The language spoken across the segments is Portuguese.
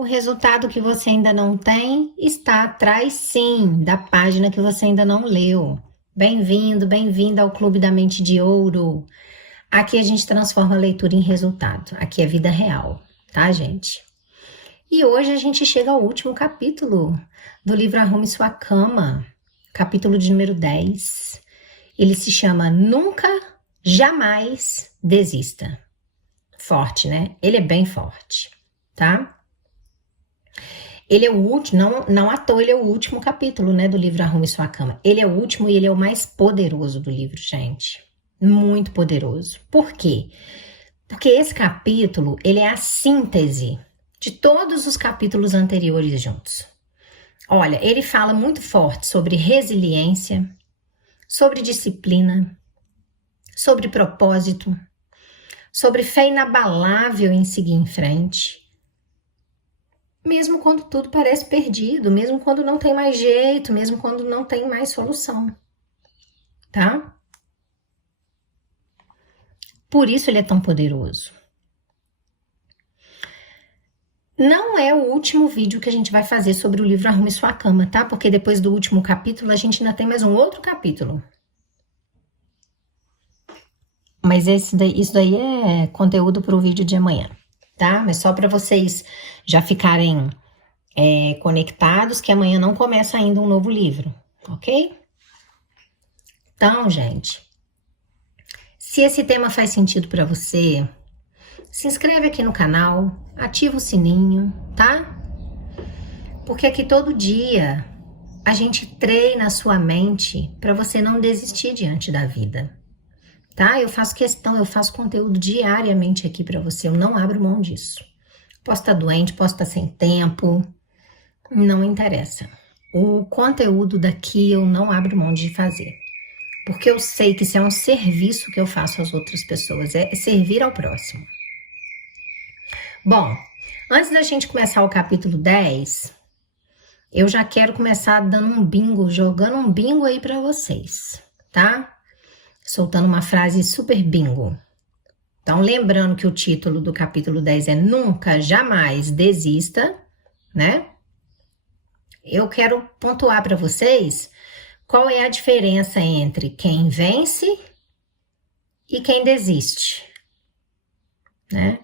O resultado que você ainda não tem está atrás, sim, da página que você ainda não leu. Bem-vindo, bem-vinda ao Clube da Mente de Ouro. Aqui a gente transforma a leitura em resultado. Aqui é vida real, tá, gente? E hoje a gente chega ao último capítulo do livro Arrume Sua Cama, capítulo de número 10. Ele se chama Nunca, Jamais Desista. Forte, né? Ele é bem forte, tá? Ele é o último, não à toa ele é o último capítulo, né, do livro Arrume Sua Cama. Ele é o último e ele é o mais poderoso do livro, gente. Muito poderoso. Por quê? Porque esse capítulo, ele é a síntese de todos os capítulos anteriores juntos. Olha, ele fala muito forte sobre resiliência, sobre disciplina, sobre propósito, sobre fé inabalável em seguir em frente. Mesmo quando tudo parece perdido, mesmo quando não tem mais jeito, mesmo quando não tem mais solução, tá? Por isso ele é tão poderoso. Não é o último vídeo que a gente vai fazer sobre o livro Arrume Sua Cama, tá? Porque depois do último capítulo, a gente ainda tem mais um outro capítulo. Mas isso daí é conteúdo para o vídeo de amanhã, tá? Mas só para vocês já ficarem conectados, que amanhã não começa ainda um novo livro, ok? Então, gente, se esse tema faz sentido para você, se inscreve aqui no canal, ativa o sininho, tá? Porque aqui todo dia a gente treina a sua mente para você não desistir diante da vida, tá? Eu faço questão, eu faço conteúdo diariamente aqui para você, eu não abro mão disso. Posso estar doente, posso estar sem tempo, não interessa. O conteúdo daqui eu não abro mão de fazer, porque eu sei que isso é um serviço que eu faço às outras pessoas, é servir ao próximo. Bom, antes da gente começar o capítulo 10, eu já quero começar dando um bingo, jogando um bingo aí para vocês, tá? Soltando uma frase super bingo. Então, lembrando que o título do capítulo 10 é Nunca, Jamais Desista, né? Eu quero pontuar para vocês qual é a diferença entre quem vence e quem desiste, né?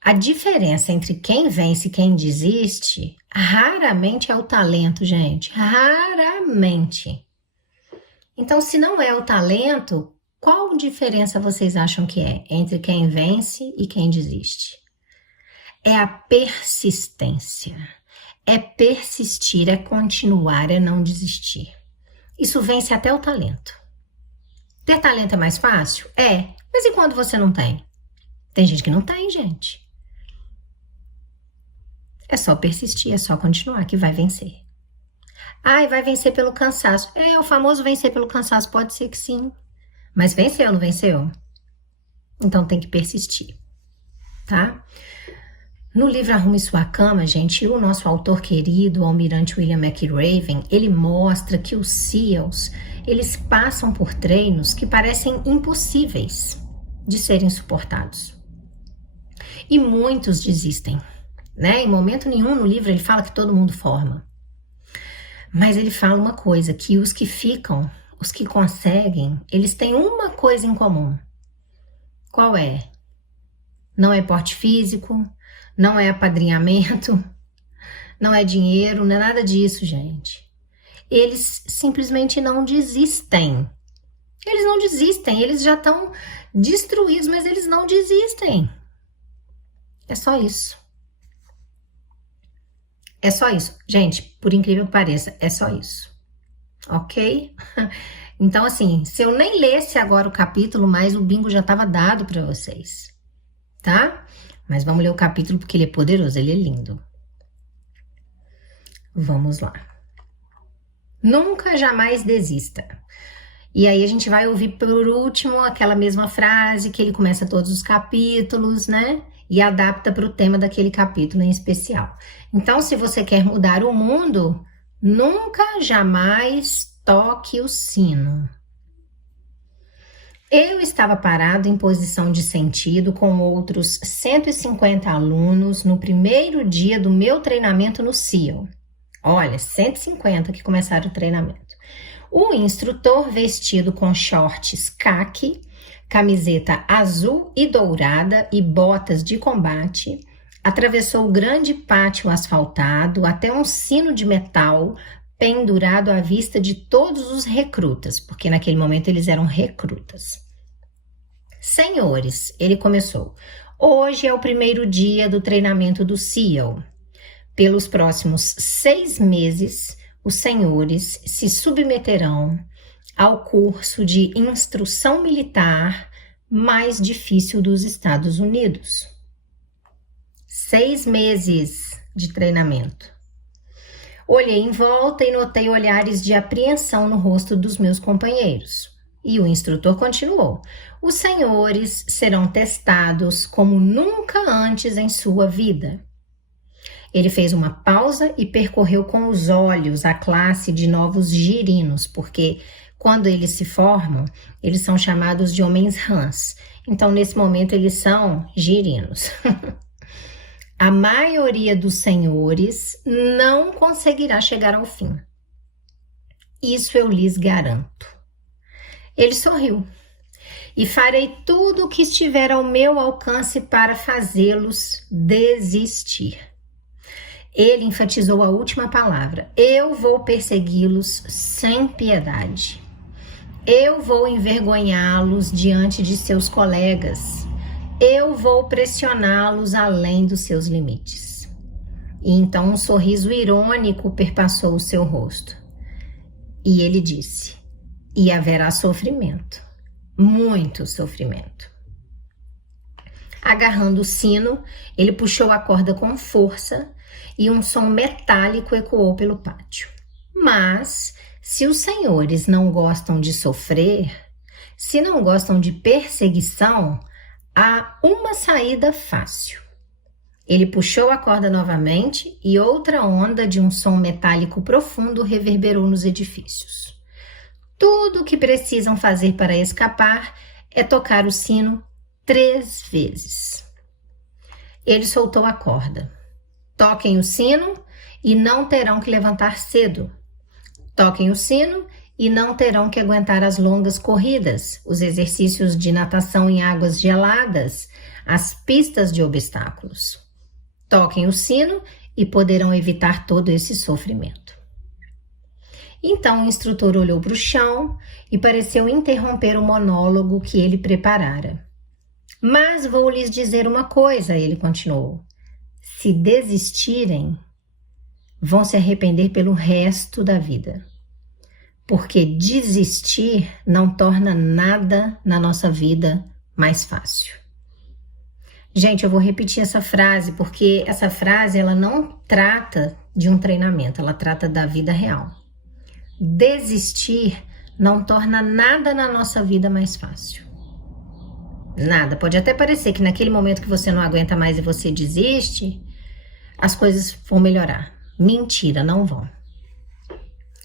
A diferença entre quem vence e quem desiste raramente é o talento, gente. Raramente. Então, se não é o talento, qual diferença vocês acham que é entre quem vence e quem desiste? É a persistência. É persistir, é continuar, é não desistir. Isso vence até o talento. Ter talento é mais fácil? É. Mas e quando você não tem? Tem gente que não tem, gente. É só persistir, é só continuar que vai vencer. Ai, vai vencer pelo cansaço. É, o famoso vencer pelo cansaço, pode ser que sim. Mas venceu ou não venceu? Então tem que persistir, tá? No livro Arrume Sua Cama, gente, o nosso autor querido, o almirante William McRaven, ele mostra que os SEALs, eles passam por treinos que parecem impossíveis de serem suportados. E muitos desistem, né? Em momento nenhum no livro ele fala que todo mundo forma. Mas ele fala uma coisa, que os que ficam, os que conseguem, eles têm uma coisa em comum. Qual é? Não é porte físico, não é apadrinhamento, não é dinheiro, não é nada disso, gente. Eles simplesmente não desistem. Eles não desistem, eles já estão destruídos, mas eles não desistem. É só isso. É só isso. Gente, por incrível que pareça, é só isso. Ok? Então, assim, se eu nem lesse agora o capítulo, mas o bingo já estava dado para vocês, tá? Mas vamos ler o capítulo porque ele é poderoso, ele é lindo. Vamos lá. Nunca, jamais desista. E aí a gente vai ouvir por último aquela mesma frase que ele começa todos os capítulos, né? E adapta para o tema daquele capítulo em especial. Então, se você quer mudar o mundo, nunca, jamais toque o sino. Eu estava parado em posição de sentido com outros 150 alunos no primeiro dia do meu treinamento no SEAL. Olha, 150 que começaram o treinamento. O instrutor, vestido com shorts caqui, camiseta azul e dourada e botas de combate, atravessou o grande pátio asfaltado até um sino de metal pendurado à vista de todos os recrutas, porque naquele momento eles eram recrutas. Senhores, ele começou, hoje é o primeiro dia do treinamento do SEAL. Pelos próximos 6 meses, os senhores se submeterão ao curso de instrução militar mais difícil dos Estados Unidos. 6 meses de treinamento. Olhei em volta e notei olhares de apreensão no rosto dos meus companheiros. E o instrutor continuou. Os senhores serão testados como nunca antes em sua vida. Ele fez uma pausa e percorreu com os olhos a classe de novos girinos, porque quando eles se formam, eles são chamados de homens rãs. Então, nesse momento, eles são girinos. A maioria dos senhores não conseguirá chegar ao fim. Isso eu lhes garanto. Ele sorriu. E farei tudo o que estiver ao meu alcance para fazê-los desistir. Ele enfatizou a última palavra. Eu vou persegui-los sem piedade. Eu vou envergonhá-los diante de seus colegas. Eu vou pressioná-los além dos seus limites. E então um sorriso irônico perpassou o seu rosto. E ele disse, e haverá sofrimento, muito sofrimento. Agarrando o sino, ele puxou a corda com força e um som metálico ecoou pelo pátio. Mas, se os senhores não gostam de sofrer, se não gostam de perseguição, há uma saída fácil. Ele puxou a corda novamente e outra onda de um som metálico profundo reverberou nos edifícios. Tudo o que precisam fazer para escapar é tocar o sino 3 vezes. Ele soltou a corda. Toquem o sino e não terão que levantar cedo. Toquem o sino e não terão que aguentar as longas corridas, os exercícios de natação em águas geladas, as pistas de obstáculos. Toquem o sino e poderão evitar todo esse sofrimento. Então o instrutor olhou para o chão e pareceu interromper o monólogo que ele preparara. Mas vou lhes dizer uma coisa, ele continuou. Se desistirem, vão se arrepender pelo resto da vida. Porque desistir não torna nada na nossa vida mais fácil. Gente, eu vou repetir essa frase, porque essa frase ela não trata de um treinamento, ela trata da vida real. Desistir não torna nada na nossa vida mais fácil. Nada. Pode até parecer que naquele momento que você não aguenta mais e você desiste, as coisas vão melhorar. Mentira, não vão.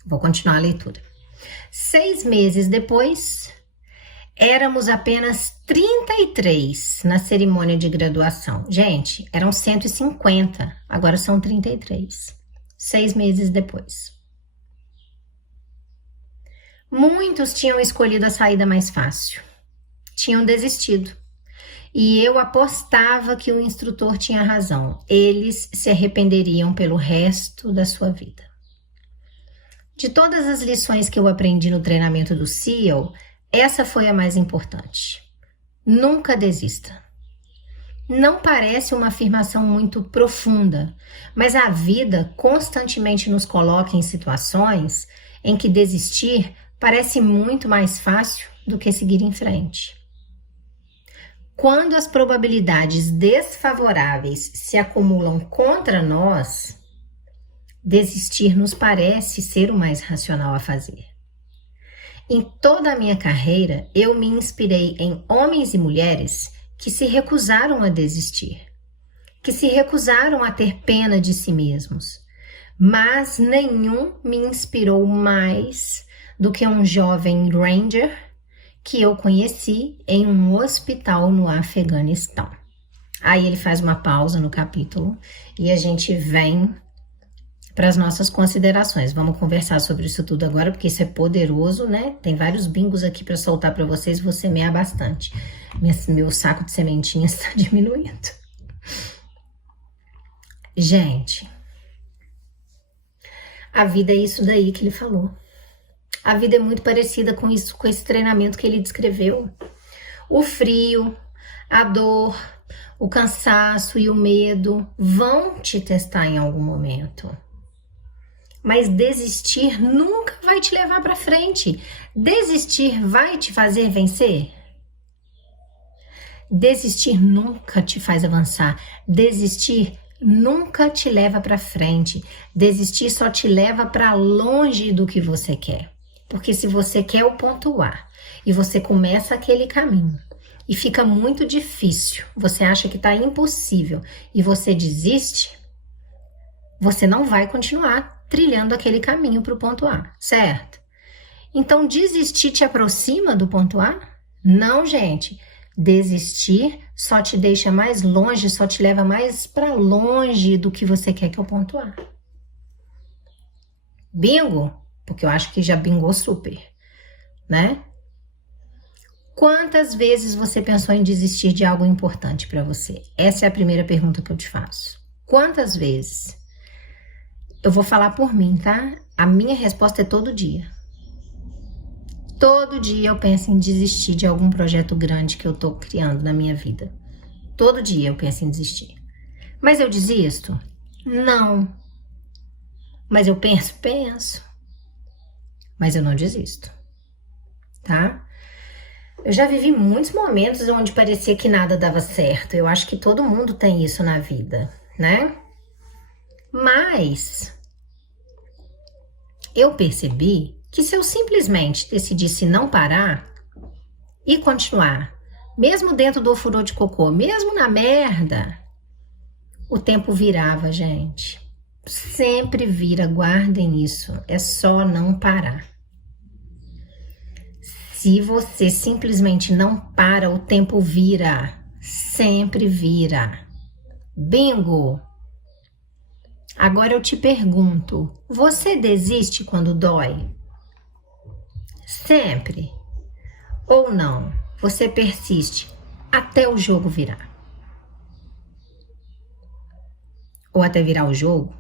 Vou continuar a leitura. 6 meses depois, éramos apenas 33 na cerimônia de graduação. Gente, eram 150, agora são 33. 6 meses depois. Muitos tinham escolhido a saída mais fácil. Tinham desistido. E eu apostava que o instrutor tinha razão. Eles se arrependeriam pelo resto da sua vida. De todas as lições que eu aprendi no treinamento do SEAL, essa foi a mais importante. Nunca desista. Não parece uma afirmação muito profunda, mas a vida constantemente nos coloca em situações em que desistir parece muito mais fácil do que seguir em frente. Quando as probabilidades desfavoráveis se acumulam contra nós, desistir nos parece ser o mais racional a fazer. Em toda a minha carreira, eu me inspirei em homens e mulheres que se recusaram a desistir, que se recusaram a ter pena de si mesmos, mas nenhum me inspirou mais do que um jovem Ranger que eu conheci em um hospital no Afeganistão. Aí ele faz uma pausa no capítulo e a gente vem para as nossas considerações. Vamos conversar sobre isso tudo agora, porque isso é poderoso, né? Tem vários bingos aqui para soltar para vocês, vou semear bastante. Meu saco de sementinhas está diminuindo. Gente, a vida é isso daí que ele falou. A vida é muito parecida com isso, com esse treinamento que ele descreveu. O frio, a dor, o cansaço e o medo vão te testar em algum momento. Mas desistir nunca vai te levar para frente. Desistir vai te fazer vencer? Desistir nunca te faz avançar. Desistir nunca te leva para frente. Desistir só te leva para longe do que você quer. Porque se você quer o ponto A e você começa aquele caminho e fica muito difícil, você acha que está impossível e você desiste, você não vai continuar trilhando aquele caminho para o ponto A, certo? Então, desistir te aproxima do ponto A? Não, gente. Desistir só te deixa mais longe, só te leva mais para longe do que você quer, que é o ponto A. Bingo? Porque eu acho que já bingou super, né? Quantas vezes você pensou em desistir de algo importante para você? Essa é a primeira pergunta que eu te faço. Quantas vezes? Eu vou falar por mim, tá? A minha resposta é todo dia. Todo dia eu penso em desistir de algum projeto grande que eu tô criando na minha vida. Todo dia eu penso em desistir. Mas eu desisto? Não. Mas eu penso. Mas eu não desisto, tá? Eu já vivi muitos momentos onde parecia que nada dava certo. Eu acho que todo mundo tem isso na vida, né? Mas eu percebi que se eu simplesmente decidisse não parar e continuar, mesmo dentro do ofurô de cocô, mesmo na merda, o tempo virava, gente. Sempre vira, guardem isso. É só não parar. Se você simplesmente não para, o tempo vira. Sempre vira. Bingo! Agora eu te pergunto, você desiste quando dói? Sempre? Ou não? Você persiste até o jogo virar? Ou até virar o jogo?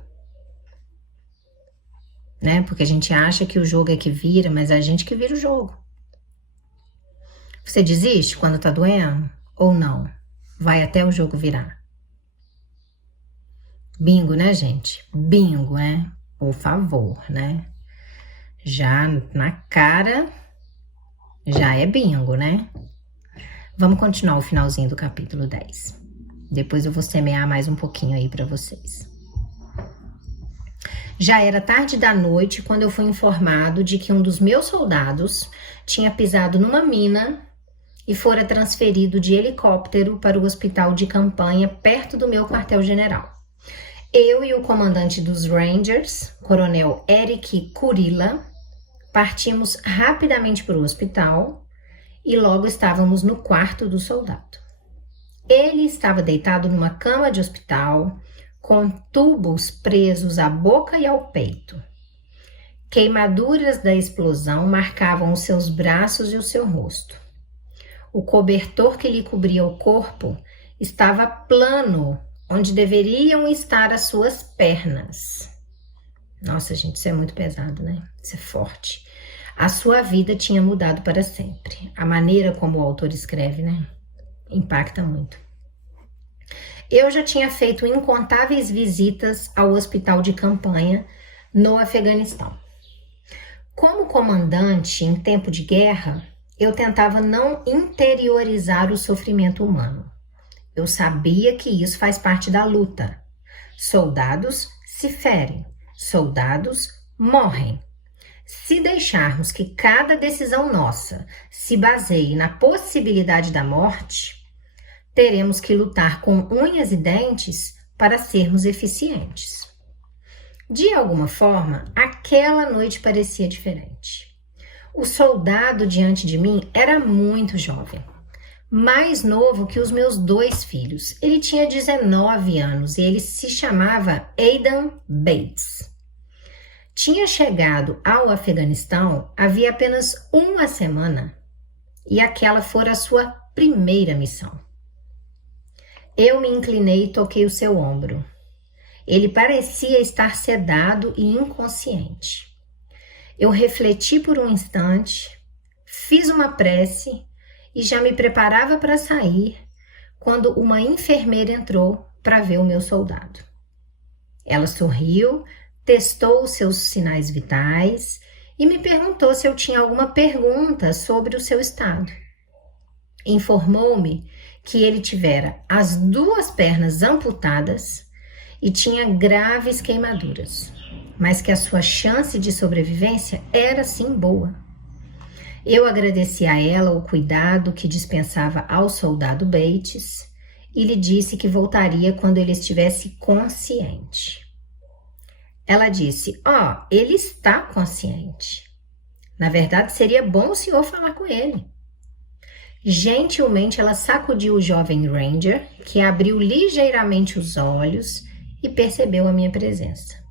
Né? Porque a gente acha que o jogo é que vira, mas é a gente que vira o jogo. Você desiste quando tá doendo? Ou não? Vai até o jogo virar. Bingo, né, gente? Bingo, né? Por favor, né? Já na cara, já é bingo, né? Vamos continuar o finalzinho do capítulo 10. Depois eu vou semear mais um pouquinho aí para vocês. Já era tarde da noite quando eu fui informado de que um dos meus soldados tinha pisado numa mina e fora transferido de helicóptero para o hospital de campanha perto do meu quartel-general. Eu e o comandante dos Rangers, coronel Eric Kurila, partimos rapidamente para o hospital e logo estávamos no quarto do soldado. Ele estava deitado numa cama de hospital, com tubos presos à boca e ao peito. Queimaduras da explosão marcavam os seus braços e o seu rosto. O cobertor que lhe cobria o corpo estava plano, onde deveriam estar as suas pernas. Nossa, gente, isso é muito pesado, né? Isso é forte. A sua vida tinha mudado para sempre. A maneira como o autor escreve, né? Impacta muito. Eu já tinha feito incontáveis visitas ao hospital de campanha no Afeganistão. Como comandante em tempo de guerra, eu tentava não interiorizar o sofrimento humano. Eu sabia que isso faz parte da luta. Soldados se ferem, soldados morrem. Se deixarmos que cada decisão nossa se baseie na possibilidade da morte, teremos que lutar com unhas e dentes para sermos eficientes. De alguma forma, aquela noite parecia diferente. O soldado diante de mim era muito jovem, mais novo que os meus 2 filhos. Ele tinha 19 anos e ele se chamava Aidan Bates. Tinha chegado ao Afeganistão havia apenas uma semana e aquela fora a sua primeira missão. Eu me inclinei e toquei o seu ombro. Ele parecia estar sedado e inconsciente. Eu refleti por um instante, fiz uma prece e já me preparava para sair quando uma enfermeira entrou para ver o meu soldado. Ela sorriu, testou os seus sinais vitais e me perguntou se eu tinha alguma pergunta sobre o seu estado. Informou-me que ele tivera as 2 pernas amputadas e tinha graves queimaduras, mas que a sua chance de sobrevivência era sim boa. Eu agradeci a ela o cuidado que dispensava ao soldado Bates e lhe disse que voltaria quando ele estivesse consciente. Ela disse: ele está consciente. Na verdade, seria bom o senhor falar com ele. Gentilmente, ela sacudiu o jovem Ranger, que abriu ligeiramente os olhos e percebeu a minha presença.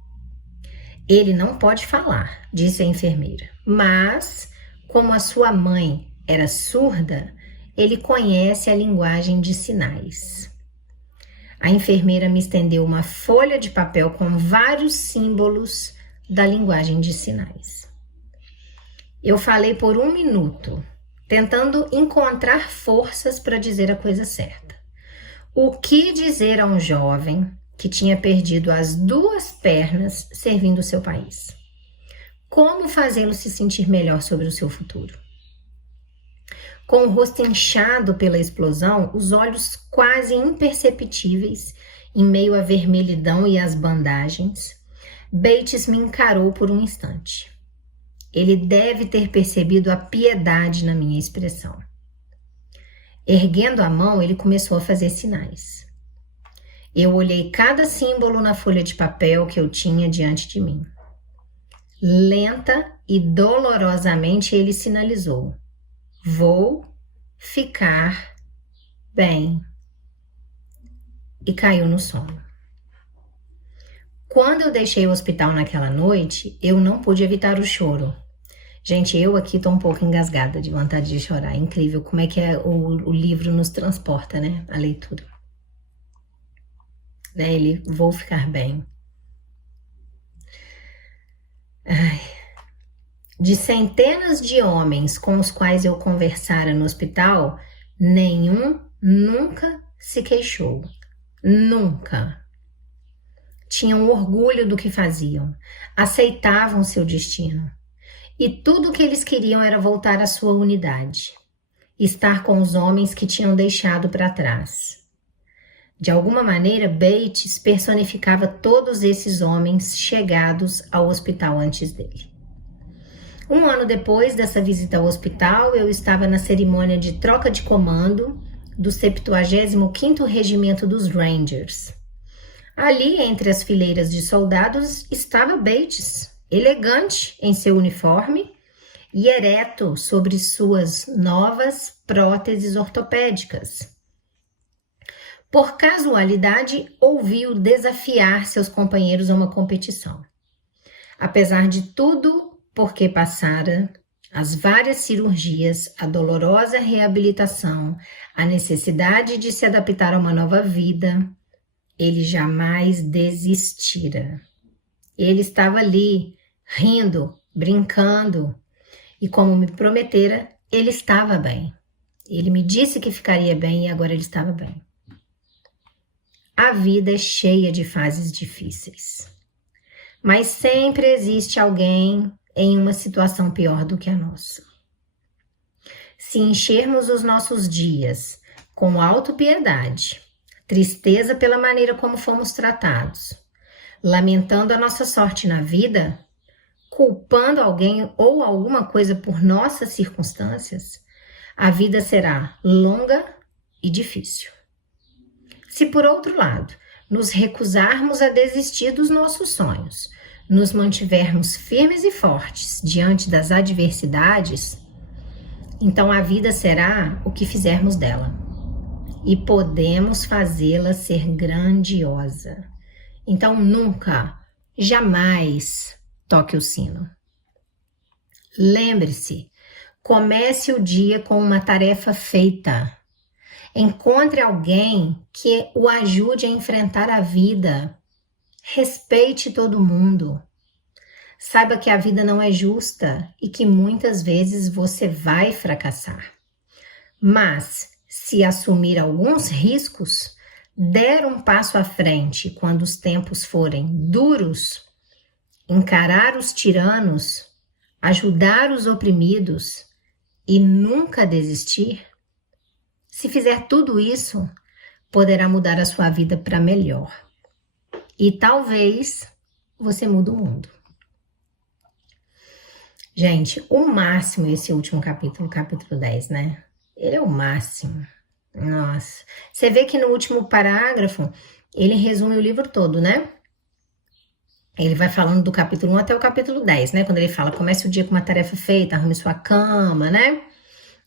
Ele não pode falar, disse a enfermeira, mas, como a sua mãe era surda, ele conhece a linguagem de sinais. A enfermeira me estendeu uma folha de papel com vários símbolos da linguagem de sinais. Eu falei por 1 minuto, tentando encontrar forças para dizer a coisa certa. O que dizer a um jovem que tinha perdido as 2 pernas servindo o seu país? Como fazê-lo se sentir melhor sobre o seu futuro? Com o rosto inchado pela explosão, os olhos quase imperceptíveis em meio à vermelhidão e às bandagens, Bates me encarou por um instante. Ele deve ter percebido a piedade na minha expressão. Erguendo a mão, ele começou a fazer sinais. Eu olhei cada símbolo na folha de papel que eu tinha diante de mim. Lenta e dolorosamente ele sinalizou: vou ficar bem. E caiu no sono. Quando eu deixei o hospital naquela noite, eu não pude evitar o choro. Gente, eu aqui tô um pouco engasgada de vontade de chorar. É incrível como é que o livro nos transporta, né? A leitura. Né? Ele, vou ficar bem. Ai. De centenas de homens com os quais eu conversara no hospital, nenhum nunca se queixou. Nunca. Tinham orgulho do que faziam, aceitavam seu destino. E tudo o que eles queriam era voltar à sua unidade, estar com os homens que tinham deixado para trás. De alguma maneira, Bates personificava todos esses homens chegados ao hospital antes dele. 1 ano depois dessa visita ao hospital, eu estava na cerimônia de troca de comando do 75º Regimento dos Rangers. Ali, entre as fileiras de soldados, estava Bates, elegante em seu uniforme e ereto sobre suas novas próteses ortopédicas. Por casualidade, ouviu desafiar seus companheiros a uma competição. Apesar de tudo porque passara, as várias cirurgias, a dolorosa reabilitação, a necessidade de se adaptar a uma nova vida, ele jamais desistira. Ele estava ali, rindo, brincando, e como me prometera, ele estava bem. Ele me disse que ficaria bem e agora ele estava bem. A vida é cheia de fases difíceis, mas sempre existe alguém em uma situação pior do que a nossa. Se enchermos os nossos dias com autopiedade, tristeza pela maneira como fomos tratados, lamentando a nossa sorte na vida, culpando alguém ou alguma coisa por nossas circunstâncias, a vida será longa e difícil. Se, por outro lado, nos recusarmos a desistir dos nossos sonhos, nos mantivermos firmes e fortes diante das adversidades, então a vida será o que fizermos dela. E podemos fazê-la ser grandiosa. Então nunca, jamais toque o sino. Lembre-se, comece o dia com uma tarefa feita. Encontre alguém que o ajude a enfrentar a vida. Respeite todo mundo. Saiba que a vida não é justa e que muitas vezes você vai fracassar. Mas, se assumir alguns riscos, der um passo à frente quando os tempos forem duros, encarar os tiranos, ajudar os oprimidos e nunca desistir, se fizer tudo isso, poderá mudar a sua vida para melhor. E talvez você mude o mundo. Gente, o máximo esse último capítulo, capítulo 10, né? Ele é o máximo. Nossa. Você vê que no último parágrafo, ele resume o livro todo, né? Ele vai falando do capítulo 1 até o capítulo 10, né? Quando ele fala, comece o dia com uma tarefa feita, arrume sua cama, né?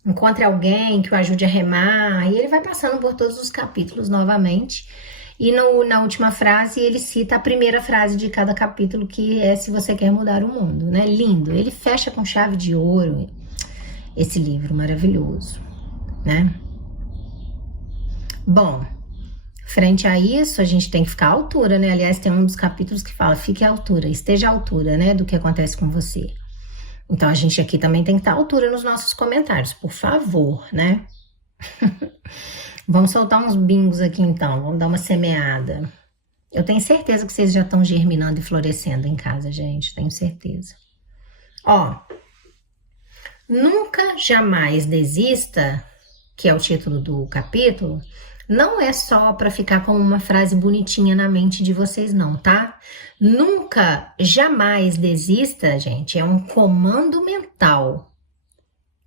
Encontre alguém que o ajude a remar. E ele vai passando por todos os capítulos novamente. E na última frase, ele cita a primeira frase de cada capítulo, que é se você quer mudar o mundo, né? Lindo. Ele fecha com chave de ouro esse livro maravilhoso, né? Bom, frente a isso, a gente tem que ficar à altura, né? Aliás, tem um dos capítulos que fala, fique à altura, esteja à altura, né? Do que acontece com você. Então, a gente aqui também tem que estar à altura nos nossos comentários, por favor, né? Vamos soltar uns bingos aqui então, vamos dar uma semeada. Eu tenho certeza que vocês já estão germinando e florescendo em casa, gente, tenho certeza. Ó, nunca jamais desista, que é o título do capítulo, não é só para ficar com uma frase bonitinha na mente de vocês não, tá? Nunca, jamais desista, gente, é um comando mental.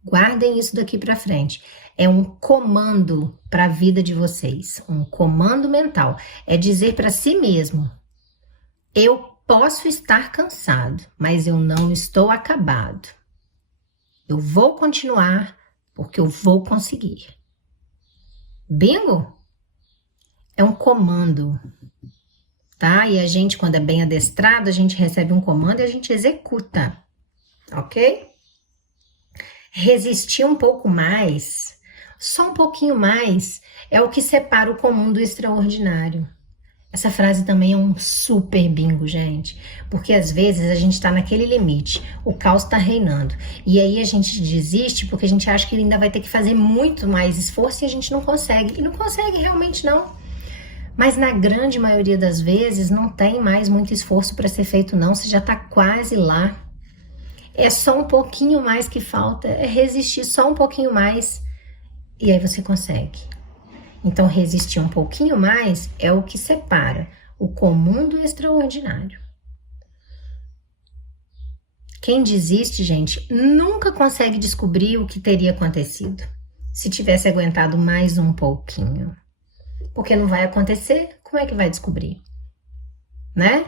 Guardem isso daqui para frente. É um comando para a vida de vocês, um comando mental. É dizer para si mesmo, eu posso estar cansado, mas eu não estou acabado. Eu vou continuar porque eu vou conseguir. Bingo? É um comando, tá? E a gente, quando é bem adestrado, a gente recebe um comando e a gente executa, ok? Resistir um pouco mais, só um pouquinho mais, é o que separa o comum do extraordinário. Essa frase também é um super bingo, gente, porque às vezes a gente tá naquele limite, o caos tá reinando, e aí a gente desiste porque a gente acha que ainda vai ter que fazer muito mais esforço e a gente não consegue, e não consegue realmente não. Mas na grande maioria das vezes não tem mais muito esforço para ser feito não, você já tá quase lá. É só um pouquinho mais que falta, é resistir só um pouquinho mais e aí você consegue. Então resistir um pouquinho mais é o que separa o comum do extraordinário. Quem desiste, gente, nunca consegue descobrir o que teria acontecido se tivesse aguentado mais um pouquinho. Porque não vai acontecer, como é que vai descobrir? Né?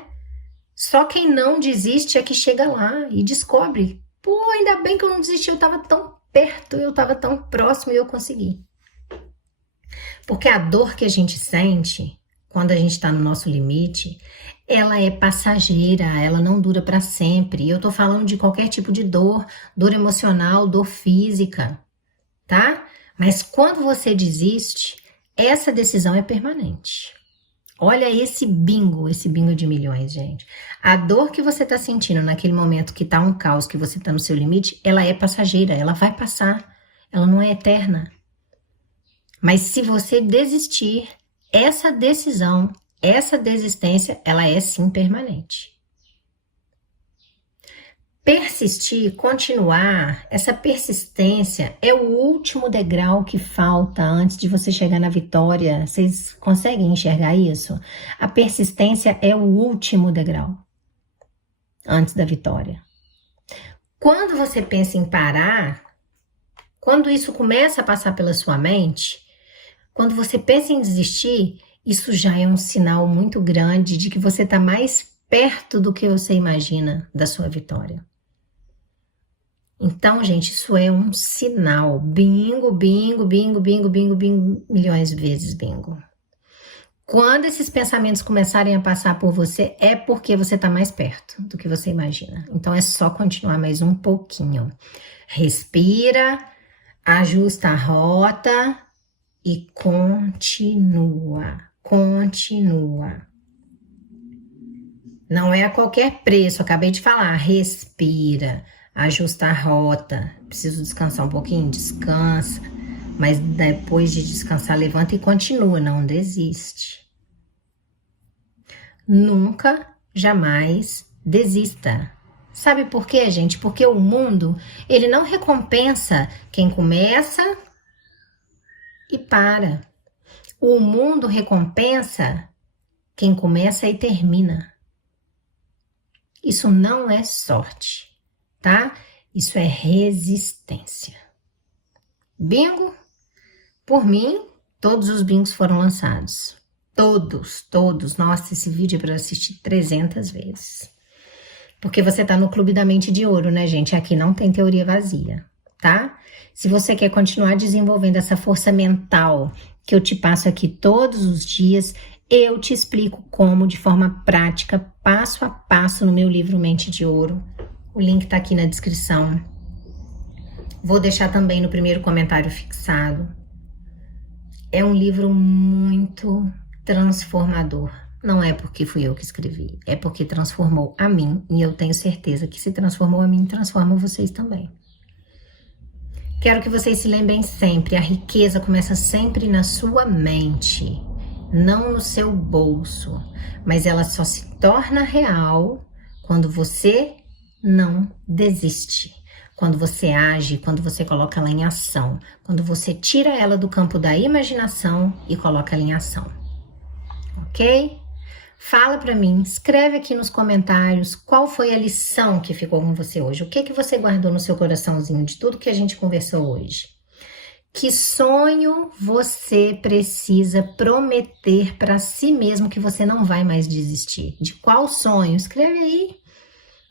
Só quem não desiste é que chega lá e descobre. Pô, ainda bem que eu não desisti, eu tava tão perto, eu tava tão próximo e eu consegui. Porque a dor que a gente sente quando a gente tá no nosso limite, ela é passageira, ela não dura para sempre. E eu tô falando de qualquer tipo de dor, dor emocional, dor física, tá? Mas quando você desiste, essa decisão é permanente. Olha esse bingo de milhões, gente. A dor que você tá sentindo naquele momento que tá um caos, que você tá no seu limite, ela é passageira, ela vai passar, ela não é eterna. Mas se você desistir, essa decisão, essa desistência, ela é sim permanente. Persistir, continuar, essa persistência é o último degrau que falta antes de você chegar na vitória. Vocês conseguem enxergar isso? A persistência é o último degrau antes da vitória. Quando você pensa em parar, quando isso começa a passar pela sua mente, quando você pensa em desistir, isso já é um sinal muito grande de que você está mais perto do que você imagina da sua vitória. Então, gente, isso é um sinal. Bingo, bingo, bingo, bingo, bingo, bingo, milhões de vezes bingo. Quando esses pensamentos começarem a passar por você, é porque você está mais perto do que você imagina. Então, é só continuar mais um pouquinho. Respira, ajusta a rota e continua, continua. Não é a qualquer preço, acabei de falar, respira, ajusta a rota. Preciso descansar um pouquinho? Descansa. Mas depois de descansar, levanta e continua, não desiste. Nunca, jamais desista. Sabe por quê, gente? Porque o mundo, ele não recompensa quem começa e para. O mundo recompensa quem começa e termina. Isso não é sorte, tá? Isso é resistência. Bingo? Por mim, todos os bingos foram lançados. Todos. Nossa, esse vídeo é para assistir 300 vezes. Porque você tá no Clube da Mente de Ouro, né, gente? Aqui não tem teoria vazia, tá? Se você quer continuar desenvolvendo essa força mental que eu te passo aqui todos os dias, eu te explico como, de forma prática, passo a passo no meu livro Mente de Ouro. O link tá aqui na descrição. Vou deixar também no primeiro comentário fixado. É um livro muito transformador. Não é porque fui eu que escrevi, é porque transformou a mim. E eu tenho certeza que se transformou a mim, transforma vocês também. Quero que vocês se lembrem sempre, a riqueza começa sempre na sua mente, não no seu bolso. Mas ela só se torna real quando você não desiste. Quando você age, quando você coloca ela em ação, quando você tira ela do campo da imaginação e coloca ela em ação, ok? Fala pra mim, escreve aqui nos comentários qual foi a lição que ficou com você hoje, o que você guardou no seu coraçãozinho de tudo que a gente conversou hoje. Que sonho você precisa prometer pra si mesmo que você não vai mais desistir? De qual sonho? Escreve aí.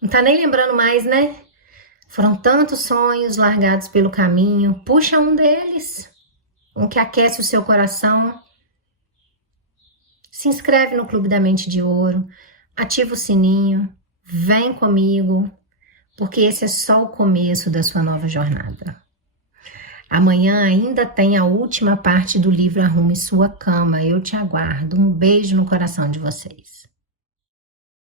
Não tá nem lembrando mais, né? Foram tantos sonhos largados pelo caminho. Puxa um deles, um que aquece o seu coração. Se inscreve no Clube da Mente de Ouro, ativa o sininho, vem comigo, porque esse é só o começo da sua nova jornada. Amanhã ainda tem a última parte do livro Arrume Sua Cama. Eu te aguardo. Um beijo no coração de vocês.